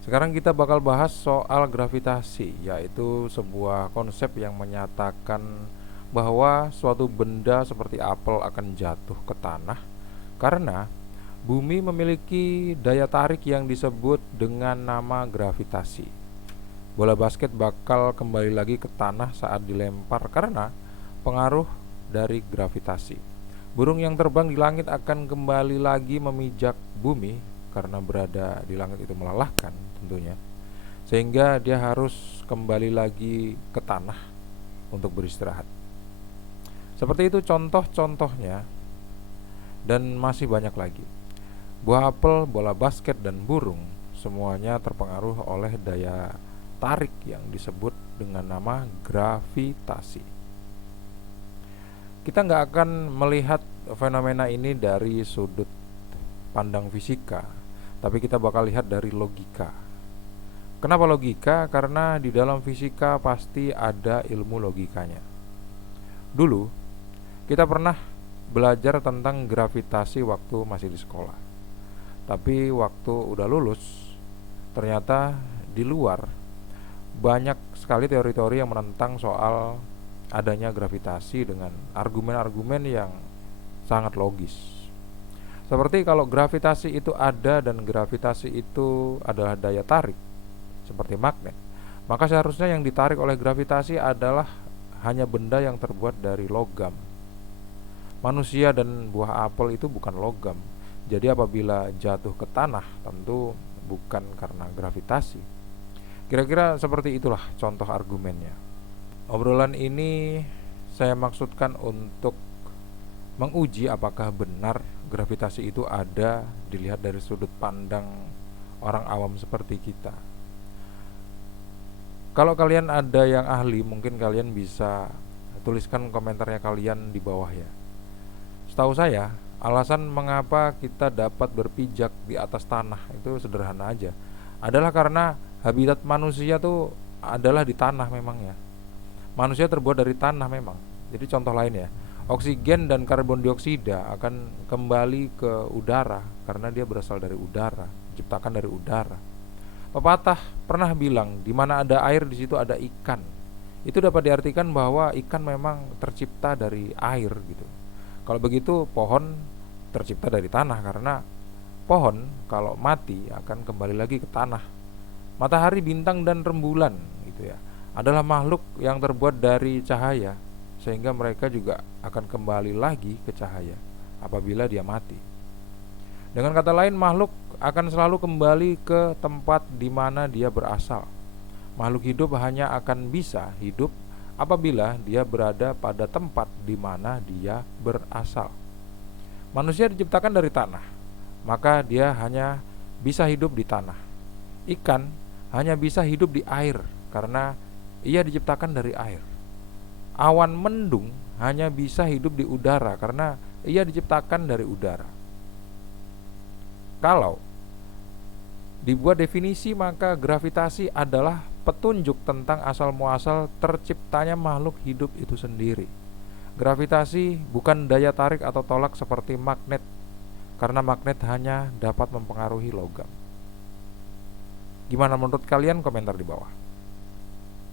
Sekarang kita bakal bahas soal gravitasi, yaitu sebuah konsep yang menyatakan bahwa suatu benda seperti apel akan jatuh ke tanah karena bumi memiliki daya tarik yang disebut dengan nama gravitasi. Bola basket bakal kembali lagi ke tanah saat dilempar karena pengaruh dari gravitasi. Burung yang terbang di langit akan kembali lagi memijak bumi karena berada di langit itu melelahkan tentunya. Sehingga dia harus kembali lagi ke tanah untuk beristirahat. Seperti itu contoh-contohnya dan masih banyak lagi. Buah apel, bola basket, dan burung semuanya terpengaruh oleh daya tarik yang disebut dengan nama gravitasi. Kita nggak akan melihat fenomena ini dari sudut pandang fisika, tapi kita bakal lihat dari logika. Kenapa logika? Karena di dalam fisika pasti ada ilmu logikanya. Dulu, kita pernah belajar tentang gravitasi waktu masih di sekolah. Tapi waktu udah lulus, ternyata di luar banyak sekali teori-teori yang menentang soal adanya gravitasi dengan argumen-argumen yang sangat logis. Seperti kalau gravitasi itu ada dan gravitasi itu adalah daya tarik seperti magnet, maka seharusnya yang ditarik oleh gravitasi adalah hanya benda yang terbuat dari logam. Manusia dan buah apel itu bukan logam. Jadi apabila jatuh ke tanah tentu bukan karena gravitasi. Kira-kira seperti itulah contoh argumennya. Obrolan ini saya maksudkan untuk menguji apakah benar gravitasi itu ada dilihat dari sudut pandang orang awam seperti kita. Kalau kalian ada yang ahli, mungkin kalian bisa tuliskan komentarnya kalian di bawah ya. Setahu saya, alasan mengapa kita dapat berpijak di atas tanah itu sederhana aja. Adalah karena habitat manusia tuh adalah di tanah memang ya. Manusia terbuat dari tanah memang. Jadi contoh lain ya, oksigen dan karbon dioksida akan kembali ke udara karena dia berasal dari udara, diciptakan dari udara. Pepatah pernah bilang, di mana ada air di situ ada ikan. Itu dapat diartikan bahwa ikan memang tercipta dari air gitu. Kalau begitu pohon tercipta dari tanah karena pohon kalau mati akan kembali lagi ke tanah. Matahari, bintang, dan rembulan gitu ya adalah makhluk yang terbuat dari cahaya, sehingga mereka juga akan kembali lagi ke cahaya apabila dia mati. Dengan kata lain, makhluk akan selalu kembali ke tempat di mana dia berasal. Makhluk hidup hanya akan bisa hidup apabila dia berada pada tempat di mana dia berasal. Manusia diciptakan dari tanah, maka dia hanya bisa hidup di tanah. Ikan hanya bisa hidup di air karena ia diciptakan dari air. Awan mendung hanya bisa hidup di udara karena ia diciptakan dari udara. Kalau dibuat definisi, maka gravitasi adalah petunjuk tentang asal muasal terciptanya makhluk hidup itu sendiri. Gravitasi bukan daya tarik atau tolak seperti magnet, karena magnet hanya dapat mempengaruhi logam. Gimana menurut kalian? Komentar di bawah.